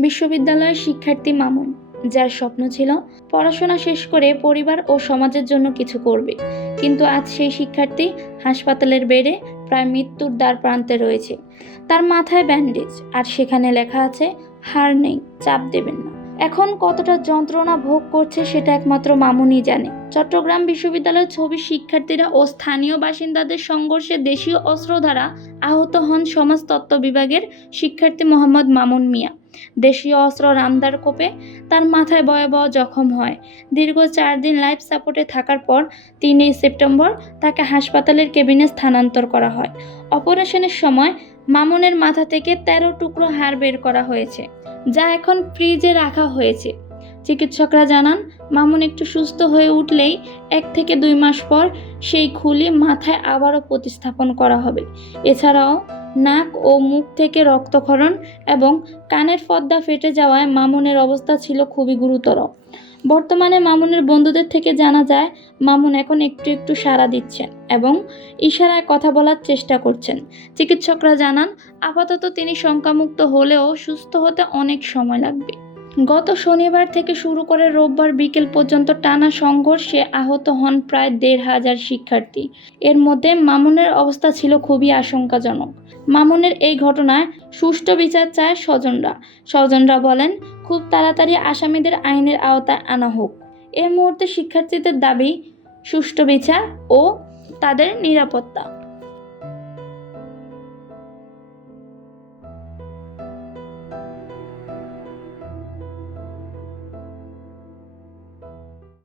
বিশ্ববিদ্যালয়ের শিক্ষার্থী মামুন, যার স্বপ্ন ছিল পড়াশোনা শেষ করে পরিবার ও সমাজের জন্য কিছু করবে। কিন্তু আজ সেই শিক্ষার্থী হাসপাতালের বেডে প্রায় মৃত্যুর দ্বার প্রান্তে রয়েছে। তার মাথায় ব্যান্ডেজ, আর সেখানে লেখা আছে, হার নেই, চাপ দেবেন না। এখন কতটা যন্ত্রণা ভোগ করছে সেটা একমাত্র মামুনই জানে। চট্টগ্রাম বিশ্ববিদ্যালয়ের ছবি শিক্ষার্থীরা ও স্থানীয় বাসিন্দাদের সংঘর্ষে দেশীয় অস্ত্র দ্বারা আহত হন সমাজতত্ত্ব বিভাগের শিক্ষার্থী মোহাম্মদ মামুন মিয়া। দেশীয় অস্ত্র রামদার কোপে তার মাথায় ভয়াবহ জখম হয়। দীর্ঘ চার দিন লাইফ সাপোর্টে থাকার পর তিনই সেপ্টেম্বর তাকে হাসপাতালের কেবিনে স্থানান্তর করা হয়। অপারেশনের সময় মামুনের মাথা থেকে তেরো টুকরো হাড় বের করা হয়েছে, যা এখন ফ্রিজে রাখা হয়েছে। চিকিৎসকরা জানান, মামুন একটু সুস্থ হয়ে উঠলেই এক থেকে দুই মাস পর সেই খুলি মাথায় আবারও প্রতিস্থাপন করা হবে। এছাড়াও নাক ও মুখ থেকে রক্তক্ষরণ এবং কানের পর্দা ফেটে যাওয়ায় মামুনের অবস্থা ছিল খুবই গুরুতর। বর্তমানে মামুনের বন্ধুদের থেকে জানা যায়, মামুন এখন একটু একটু সাড়া দিচ্ছেন এবং ইশারায় কথা বলার চেষ্টা করছেন। চিকিৎসকরা জানান, আপাতত তিনি শঙ্কামুক্ত হলেও সুস্থ হতে অনেক সময় লাগবে। গত শনিবার থেকে শুরু করে রোববার বিকেল পর্যন্ত টানা সংঘর্ষে আহত হন প্রায় দেড় হাজার শিক্ষার্থী। এর মধ্যে মামুনের অবস্থা ছিল খুবই আশঙ্কাজনক। মামুনের এই ঘটনায় সুষ্ঠু বিচার চায় স্বজনরা। স্বজনরা বলেন, খুব তাড়াতাড়ি আসামিদের আইনের আওতায় আনা হোক। এ মুহূর্তে শিক্ষার্থীদের দাবি, সুষ্ঠু বিচার ও তাদের নিরাপত্তা।